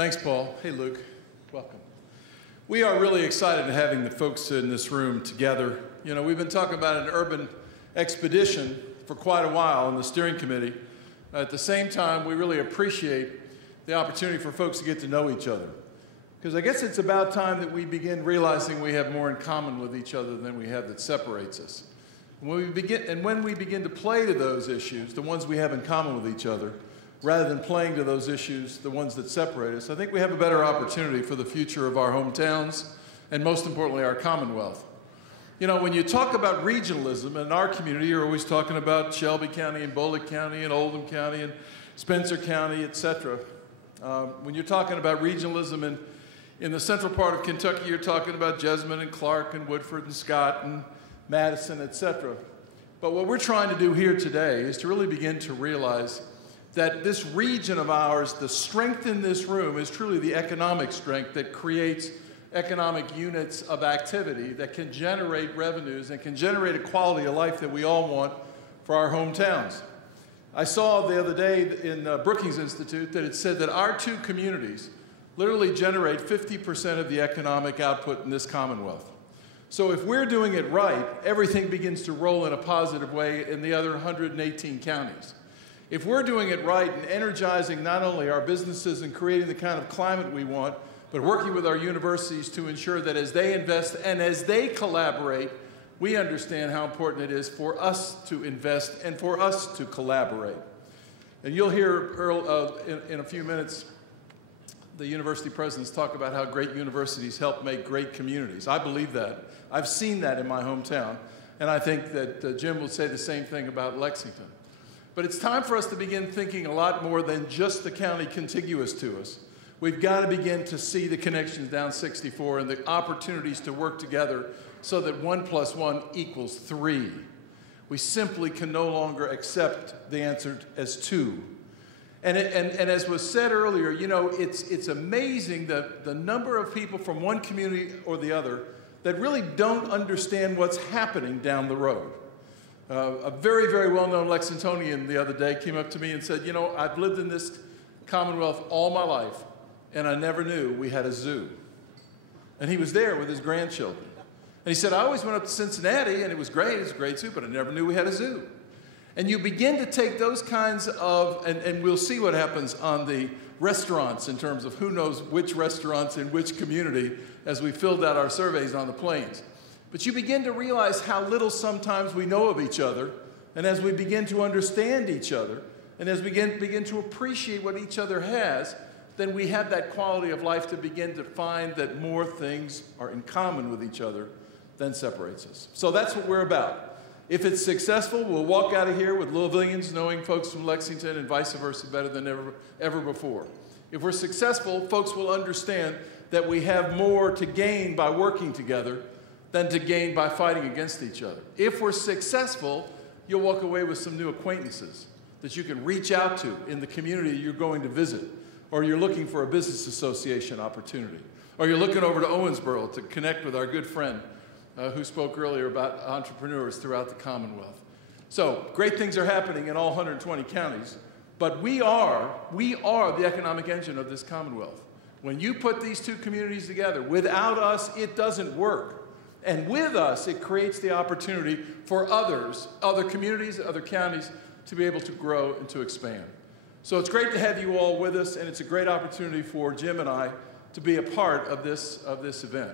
Thanks, Paul. Hey, Luke. Welcome. We are really excited to having the folks in this room together. You know, we've been talking about an urban expedition for quite a while in the steering committee. At the same time, we really appreciate the opportunity for folks to get to know each other. Because I guess it's about time that we begin realizing we have more in common with each other than we have that separates us. When we begin to play to those issues, the ones we have in common with each other, rather than playing to those issues, the ones that separate us, I think we have a better opportunity for the future of our hometowns and, most importantly, our Commonwealth. You know, when you talk about regionalism in our community, you're always talking about Shelby County and Bullock County and Oldham County and Spencer County, et cetera. When you're talking about regionalism in the central part of Kentucky, you're talking about Jessamine and Clark and Woodford and Scott and Madison, et cetera. But what we're trying to do here today is to really begin to realize that this region of ours, the strength in this room is truly the economic strength that creates economic units of activity that can generate revenues and can generate a quality of life that we all want for our hometowns. I saw the other day in Brookings Institute that it said that our two communities literally generate 50% of the economic output in this Commonwealth. So if we're doing it right, everything begins to roll in a positive way in the other 118 counties. If we're doing it right and energizing not only our businesses and creating the kind of climate we want, but working with our universities to ensure that as they invest and as they collaborate, we understand how important it is for us to invest and for us to collaborate. And you'll hear Earl, in a few minutes, the university presidents talk about how great universities help make great communities. I believe that. I've seen that in my hometown, and I think that Jim will say the same thing about Lexington. But it's time for us to begin thinking a lot more than just the county contiguous to us. We've got to begin to see the connections down 64 and the opportunities to work together so that 1 + 1 = 3. We simply can no longer accept the answer as 2. And as was said earlier, you know, it's amazing the number of people from one community or the other that really don't understand what's happening down the road. A very, very well-known Lexingtonian the other day came up to me and said, you know, I've lived in this Commonwealth all my life, and I never knew we had a zoo. And he was there with his grandchildren. And he said, I always went up to Cincinnati, and it was great, it's a great zoo, but I never knew we had a zoo. And you begin to take those kinds of, and we'll see what happens on the restaurants in terms of who knows which restaurants in which community as we filled out our surveys on the plains. But you begin to realize how little sometimes we know of each other, and as we begin to understand each other, and as we begin to appreciate what each other has, then we have that quality of life to begin to find that more things are in common with each other than separates us. So that's what we're about. If it's successful, we'll walk out of here with Louisvillians knowing folks from Lexington and vice versa better than ever before. If we're successful, folks will understand that we have more to gain by working together than to gain by fighting against each other. If we're successful, you'll walk away with some new acquaintances that you can reach out to in the community you're going to visit, or you're looking for a business association opportunity, or you're looking over to Owensboro to connect with our good friend who spoke earlier about entrepreneurs throughout the Commonwealth. So great things are happening in all 120 counties, but we are the economic engine of this Commonwealth. When you put these two communities together, without us, it doesn't work. And with us, it creates the opportunity for others, other communities, other counties, to be able to grow and to expand. So it's great to have you all with us, and it's a great opportunity for Jim and I to be a part of this event.